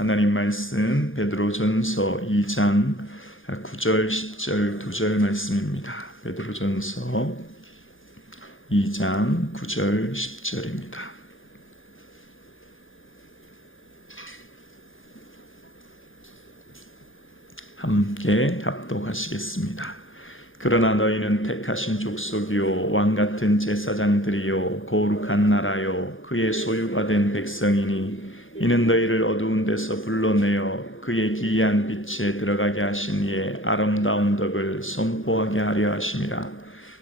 하나님 말씀 베드로전서 2장 9절 10절 2절 말씀입니다. 베드로전서 2장 9절 10절입니다. 함께 합독하시겠습니다. 그러나 너희는 택하신 족속이요 왕같은 제사장들이요 거룩한 나라요 그의 소유가 된 백성이니 이는 너희를 어두운 데서 불러내어 그의 기이한 빛에 들어가게 하신 이의 아름다운 덕을 선포하게 하려 하심이라.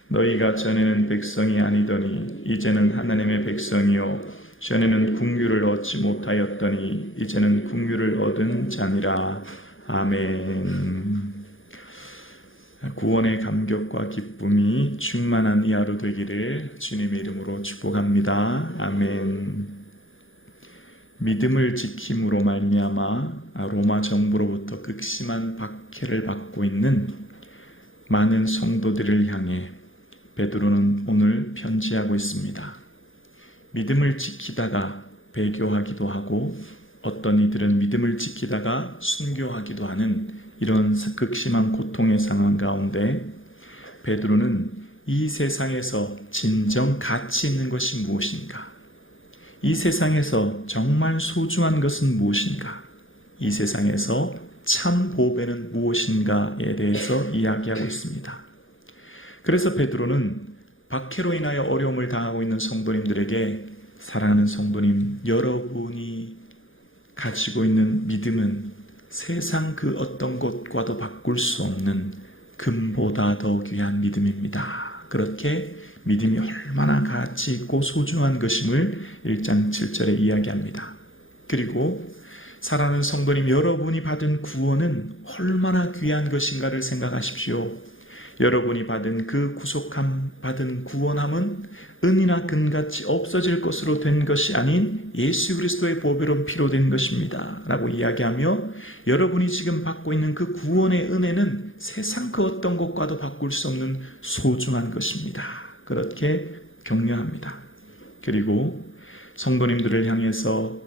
너희가 전에는 백성이 아니더니 이제는 하나님의 백성이요 전에는 국류를 얻지 못하였더니 이제는 국류를 얻은 자니라. 아멘. 구원의 감격과 기쁨이 충만한 이 하루 되기를 주님의 이름으로 축복합니다. 아멘. 믿음을 지킴으로 말미암아 로마 정부로부터 극심한 박해를 받고 있는 많은 성도들을 향해 베드로는 오늘 편지하고 있습니다. 믿음을 지키다가 배교하기도 하고 어떤 이들은 믿음을 지키다가 순교하기도 하는 이런 극심한 고통의 상황 가운데 베드로는 이 세상에서 진정 가치 있는 것이 무엇인가? 이 세상에서 정말 소중한 것은 무엇인가? 이 세상에서 참 보배는 무엇인가에 대해서 이야기하고 있습니다. 그래서 베드로는 박해로 인하여 어려움을 당하고 있는 성도님들에게 사랑하는 성도님, 여러분이 가지고 있는 믿음은 세상 그 어떤 것과도 바꿀 수 없는 금보다 더 귀한 믿음입니다. 그렇게 믿음이 얼마나 가치 있고 소중한 것임을 1장 7절에 이야기합니다. 그리고 사랑하는 성도님, 여러분이 받은 구원은 얼마나 귀한 것인가를 생각하십시오. 여러분이 받은 그 구속함, 받은 구원함은 은이나 금같이 없어질 것으로 된 것이 아닌 예수 그리스도의 보배로운 피로 된 것입니다 라고 이야기하며 여러분이 지금 받고 있는 그 구원의 은혜는 세상 그 어떤 것과도 바꿀 수 없는 소중한 것입니다. 그렇게 격려합니다. 그리고 성도님들을 향해서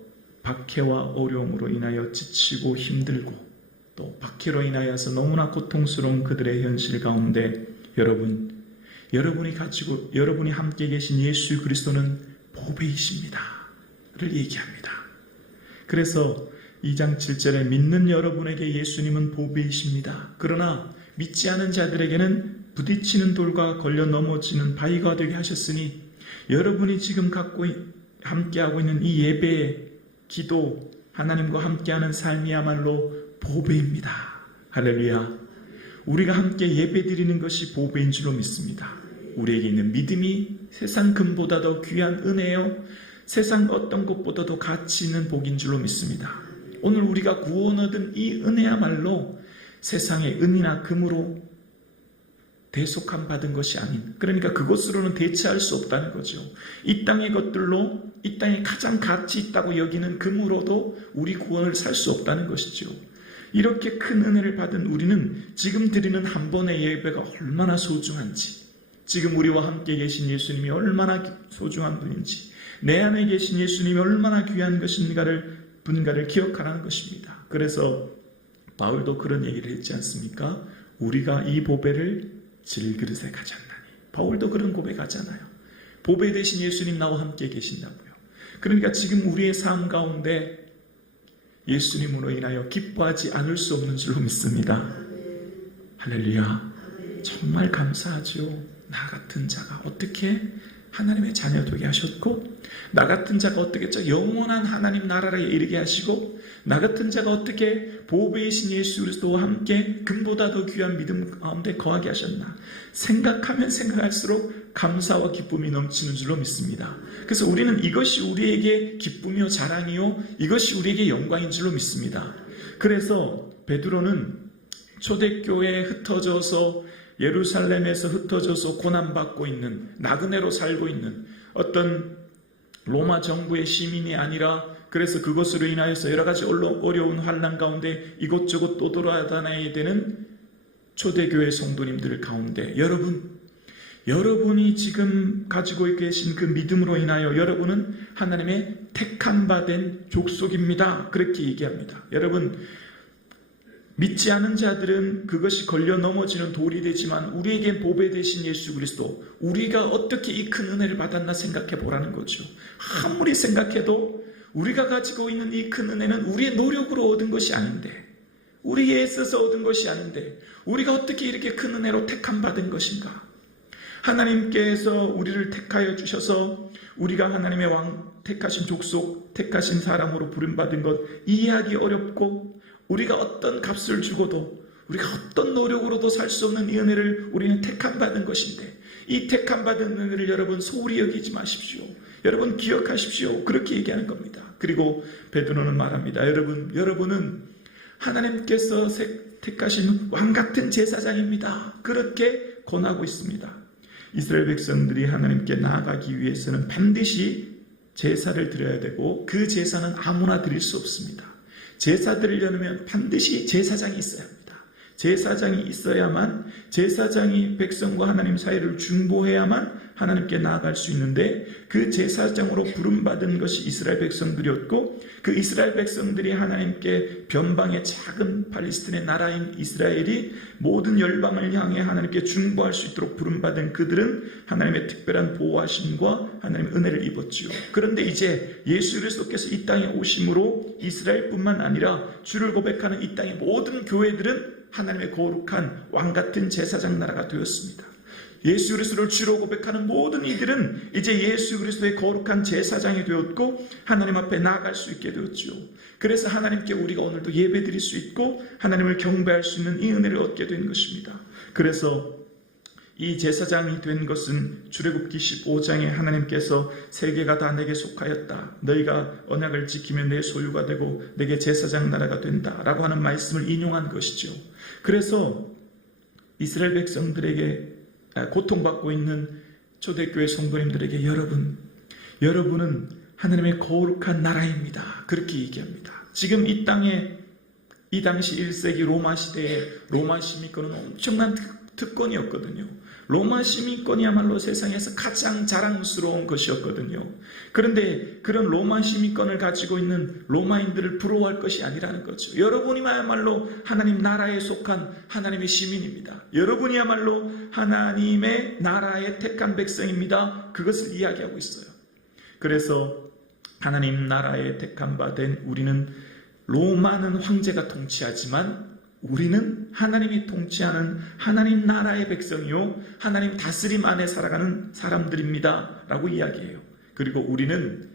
박해와 어려움으로 인하여 지치고 힘들고 또 박해로 인하여서 너무나 고통스러운 그들의 현실 가운데 여러분이 함께 계신 예수 그리스도는 보배이십니다 를 얘기합니다. 그래서 2장 7절에 믿는 여러분에게 예수님은 보배이십니다. 그러나 믿지 않은 자들에게는 부딪히는 돌과 걸려 넘어지는 바위가 되게 하셨으니 여러분이 지금 함께하고 있는 이 예배의 기도, 하나님과 함께하는 삶이야말로 보배입니다. 할렐루야. 우리가 함께 예배 드리는 것이 보배인 줄로 믿습니다. 우리에게 있는 믿음이 세상 금보다 더 귀한 은혜요, 세상 어떤 것보다도 가치 있는 복인 줄로 믿습니다. 오늘 우리가 구원 얻은 이 은혜야말로 세상의 은이나 금으로 대속함 받은 것이 아닌, 그러니까 그것으로는 대체할 수 없다는 거죠. 이 땅의 것들로, 이 땅에 가장 가치 있다고 여기는 금으로도 우리 구원을 살 수 없다는 것이죠. 이렇게 큰 은혜를 받은 우리는 지금 드리는 한 번의 예배가 얼마나 소중한지, 지금 우리와 함께 계신 예수님이 얼마나 소중한 분인지, 내 안에 계신 예수님이 얼마나 귀한 분가를 기억하라는 것입니다. 그래서 바울도 그런 얘기를 했지 않습니까? 우리가 이 보배를 질그릇에 가졌나니. 바울도 그런 고백하잖아요. 보배 대신 예수님 나와 함께 계신다고요. 그러니까 지금 우리의 삶 가운데 예수님으로 인하여 기뻐하지 않을 수 없는 줄로 믿습니다. 할렐루야. 정말 감사하죠. 나 같은 자가 어떻게 하나님의 자녀 되게 하셨고, 나 같은 자가 어떻게 영원한 하나님 나라에 이르게 하시고, 나 같은 자가 어떻게 보배이신 예수 그리스도와 함께 금보다 더 귀한 믿음 가운데 거하게 하셨나. 생각하면 생각할수록 감사와 기쁨이 넘치는 줄로 믿습니다. 그래서 우리는 이것이 우리에게 기쁨이요 자랑이요, 이것이 우리에게 영광인 줄로 믿습니다. 그래서 베드로는 초대교회에 흩어져서, 예루살렘에서 흩어져서 고난받고 있는, 나그네로 살고 있는 어떤 로마 정부의 시민이 아니라, 그래서 그것으로 인하여서 여러 가지 어려운 환난 가운데 이곳저곳 떠돌아다녀야 되는 초대교회 성도님들 가운데, 여러분, 여러분이 지금 가지고 계신 그 믿음으로 인하여 여러분은 하나님의 택한 바 된 족속입니다. 그렇게 얘기합니다. 여러분, 믿지 않은 자들은 그것이 걸려 넘어지는 돌이 되지만 우리에게 보배 되신 예수 그리스도, 우리가 어떻게 이 큰 은혜를 받았나 생각해 보라는 거죠. 아무리 생각해도 우리가 가지고 있는 이 큰 은혜는 우리의 노력으로 얻은 것이 아닌데, 우리에 있어서 얻은 것이 아닌데 우리가 어떻게 이렇게 큰 은혜로 택함 받은 것인가? 하나님께서 우리를 택하여 주셔서 우리가 하나님의 왕, 택하신 족속, 택하신 사람으로 부름받은 것 이해하기 어렵고, 우리가 어떤 값을 주고도 우리가 어떤 노력으로도 살 수 없는 이 은혜를 우리는 택함 받은 것인데, 이 택함 받은 은혜를 여러분 소홀히 여기지 마십시오. 여러분 기억하십시오. 그렇게 얘기하는 겁니다. 그리고 베드로는 말합니다. 여러분은 하나님께서 택하신 왕같은 제사장입니다. 그렇게 권하고 있습니다. 이스라엘 백성들이 하나님께 나아가기 위해서는 반드시 제사를 드려야 되고, 그 제사는 아무나 드릴 수 없습니다. 제사 드리려면 반드시 제사장이 있어야 합니다. 제사장이 있어야만, 제사장이 백성과 하나님 사이를 중보해야만 하나님께 나아갈 수 있는데, 그 제사장으로 부름받은 것이 이스라엘 백성들이었고, 그 이스라엘 백성들이 하나님께 변방의 작은 팔레스틴의 나라인 이스라엘이 모든 열방을 향해 하나님께 중보할 수 있도록 부름받은 그들은 하나님의 특별한 보호하심과 하나님의 은혜를 입었지요. 그런데 이제 예수 그리스도께서 이 땅에 오심으로 이스라엘뿐만 아니라 주를 고백하는 이 땅의 모든 교회들은 하나님의 거룩한 왕같은 제사장 나라가 되었습니다. 예수 그리스도를 주로 고백하는 모든 이들은 이제 예수 그리스도의 거룩한 제사장이 되었고 하나님 앞에 나아갈 수 있게 되었죠. 그래서 하나님께 우리가 오늘도 예배드릴 수 있고 하나님을 경배할 수 있는 이 은혜를 얻게 된 것입니다. 그래서 이 제사장이 된 것은 출애굽기 15장에 하나님께서 세계가 다 내게 속하였다, 너희가 언약을 지키면 내 소유가 되고 내게 제사장 나라가 된다 라고 하는 말씀을 인용한 것이죠. 그래서 이스라엘 백성들에게 고통받고 있는 초대교회 성도님들에게 여러분은 하나님의 거룩한 나라입니다. 그렇게 얘기합니다. 지금 이 땅에 이 당시 1세기 로마 시대에 로마 시민권은 엄청난 특권이었거든요. 로마 시민권이야말로 세상에서 가장 자랑스러운 것이었거든요. 그런데 그런 로마 시민권을 가지고 있는 로마인들을 부러워할 것이 아니라는 거죠. 여러분이야말로 하나님 나라에 속한 하나님의 시민입니다. 여러분이야말로 하나님의 나라의 택한 백성입니다. 그것을 이야기하고 있어요. 그래서 하나님 나라에 택한 바 된 우리는, 로마는 황제가 통치하지만 우리는 하나님이 통치하는 하나님 나라의 백성이요 하나님 다스림 안에 살아가는 사람들입니다 라고 이야기해요. 그리고 우리는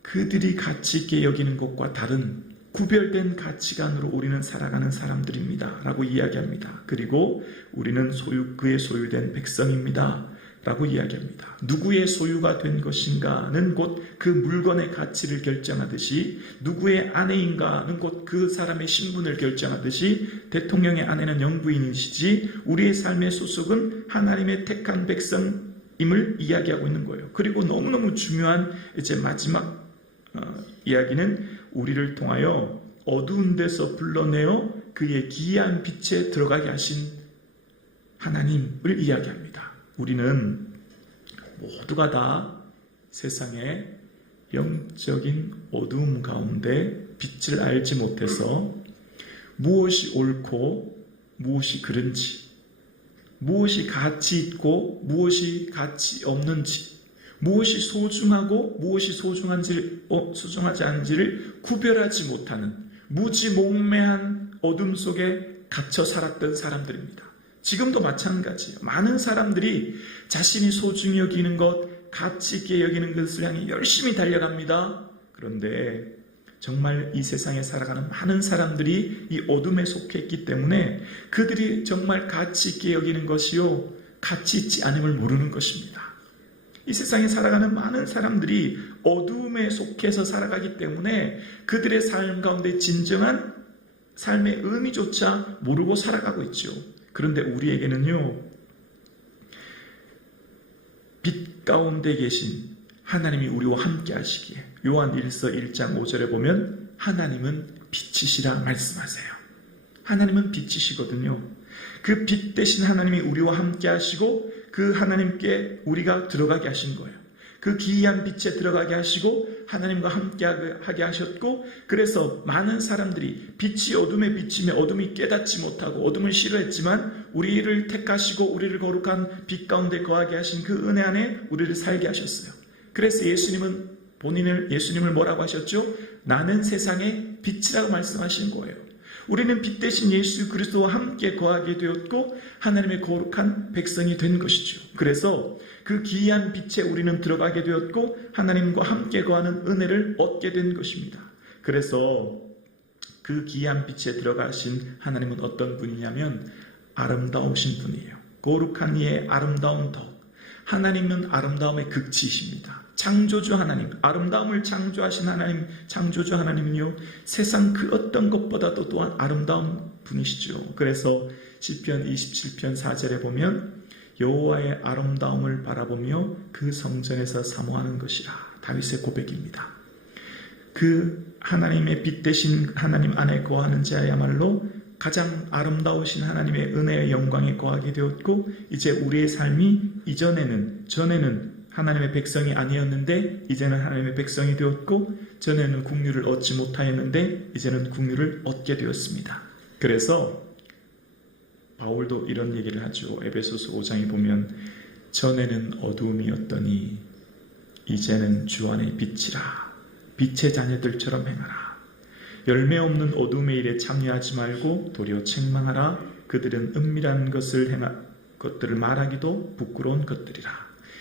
그들이 가치 있게 여기는 것과 다른 구별된 가치관으로 우리는 살아가는 사람들입니다 라고 이야기합니다. 그리고 우리는 그의 소유된 백성입니다 라고 이야기합니다. 누구의 소유가 된 것인가는 곧 그 물건의 가치를 결정하듯이, 누구의 아내인가는 곧 그 사람의 신분을 결정하듯이, 대통령의 아내는 영부인이시지 우리의 삶의 소속은 하나님의 택한 백성임을 이야기하고 있는 거예요. 그리고 너무너무 중요한 이제 마지막 이야기는 우리를 통하여 어두운 데서 불러내어 그의 기이한 빛에 들어가게 하신 하나님을 이야기합니다. 우리는 모두가 다 세상의 영적인 어두움 가운데 빛을 알지 못해서 무엇이 옳고 무엇이 그른지, 무엇이 가치 있고 무엇이 가치 없는지, 무엇이 소중하고 무엇이 소중하지 않은지를 구별하지 못하는 무지몽매한 어둠 속에 갇혀 살았던 사람들입니다. 지금도 마찬가지예요. 많은 사람들이 자신이 소중히 여기는 것, 가치 있게 여기는 것을 향해 열심히 달려갑니다. 그런데 정말 이 세상에 살아가는 많은 사람들이 이 어둠에 속해 있기 때문에 그들이 정말 가치 있게 여기는 것이요 가치 있지 않음을 모르는 것입니다. 이 세상에 살아가는 많은 사람들이 어둠에 속해서 살아가기 때문에 그들의 삶 가운데 진정한 삶의 의미조차 모르고 살아가고 있죠. 그런데 우리에게는요, 빛 가운데 계신 하나님이 우리와 함께 하시기에, 요한일서 1장 5절에 보면 하나님은 빛이시라 말씀하세요. 하나님은 빛이시거든요. 그 빛 대신 하나님이 우리와 함께 하시고 그 하나님께 우리가 들어가게 하신 거예요. 그 기이한 빛에 들어가게 하시고 하나님과 함께하게 하셨고, 그래서 많은 사람들이 빛이 어둠에 비치며 어둠이 깨닫지 못하고 어둠을 싫어했지만 우리를 택하시고 우리를 거룩한 빛 가운데 거하게 하신 그 은혜 안에 우리를 살게 하셨어요. 그래서 예수님을 뭐라고 하셨죠? 나는 세상의 빛이라고 말씀하신 거예요. 우리는 빛 대신 예수 그리스도와 함께 거하게 되었고 하나님의 거룩한 백성이 된 것이죠. 그래서 그 기이한 빛에 우리는 들어가게 되었고 하나님과 함께 거하는 은혜를 얻게 된 것입니다. 그래서 그 기이한 빛에 들어가신 하나님은 어떤 분이냐면 아름다우신 분이에요. 거룩한 이의 아름다운 덕. 하나님은 아름다움의 극치이십니다. 창조주 하나님, 아름다움을 창조하신 하나님, 창조주 하나님은요, 세상 그 어떤 것보다도 또한 아름다운 분이시죠. 그래서 시편 27편 4절에 보면 여호와의 아름다움을 바라보며 그 성전에서 사모하는 것이라. 다윗의 고백입니다. 그 하나님의 빛 대신 하나님 안에 거하는 자야말로 가장 아름다우신 하나님의 은혜의 영광에 거하게 되었고, 이제 우리의 삶이 전에는 하나님의 백성이 아니었는데 이제는 하나님의 백성이 되었고, 전에는 국류를 얻지 못하였는데 이제는 국류를 얻게 되었습니다. 그래서 바울도 이런 얘기를 하죠. 에베소서 5장에 보면 전에는 어두움이었더니 이제는 주 안의 빛이라. 빛의 자녀들처럼 행하라. 열매 없는 어둠의 일에 참여하지 말고 도리어 책망하라. 그들은 은밀한 것들을 말하기도 부끄러운 것들이라.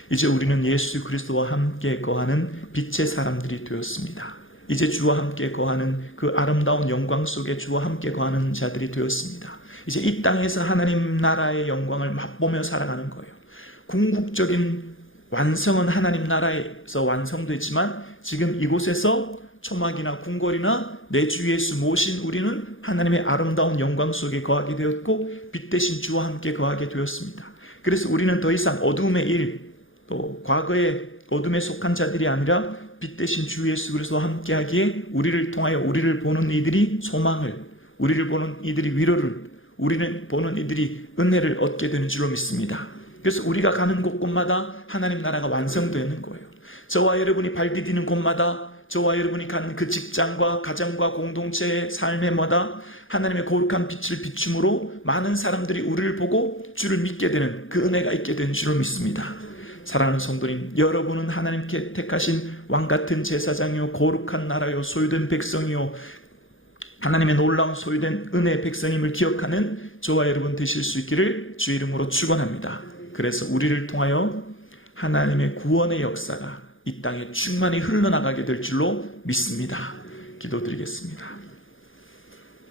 이제 우리는 예수 그리스도와 함께 거하는 빛의 사람들이 되었습니다. 이제 주와 함께 거하는 그 아름다운 영광 속에 주와 함께 거하는 자들이 되었습니다. 이제 이 땅에서 하나님 나라의 영광을 맛보며 살아가는 거예요. 궁극적인 완성은 하나님 나라에서 완성되지만 지금 이곳에서 초막이나 궁궐이나 내 주 예수 모신 우리는 하나님의 아름다운 영광 속에 거하게 되었고 빛 대신 주와 함께 거하게 되었습니다. 그래서 우리는 더 이상 어두움의 일, 또 과거의 어둠에 속한 자들이 아니라 빛 대신 주 예수 그리스도와 함께하기에 우리를 통하여 우리를 보는 이들이 소망을, 우리를 보는 이들이 위로를, 우리를 보는 이들이 은혜를 얻게 되는 줄로 믿습니다. 그래서 우리가 가는 곳곳마다 하나님 나라가 완성되는 거예요. 저와 여러분이 발 디디는 곳마다, 저와 여러분이 가는 그 직장과 가정과 공동체의 삶에마다 하나님의 거룩한 빛을 비춤으로 많은 사람들이 우리를 보고 주를 믿게 되는 그 은혜가 있게 되는 줄을 믿습니다. 사랑하는 성도님, 여러분은 하나님께 택하신 왕같은 제사장이요 거룩한 나라요 소유된 백성이요 하나님의 놀라운 소유된 은혜의 백성임을 기억하는 저와 여러분 되실 수 있기를 주의 이름으로 축원합니다. 그래서 우리를 통하여 하나님의 구원의 역사가 이 땅에 충만히 흘러나가게 될 줄로 믿습니다. 기도드리겠습니다.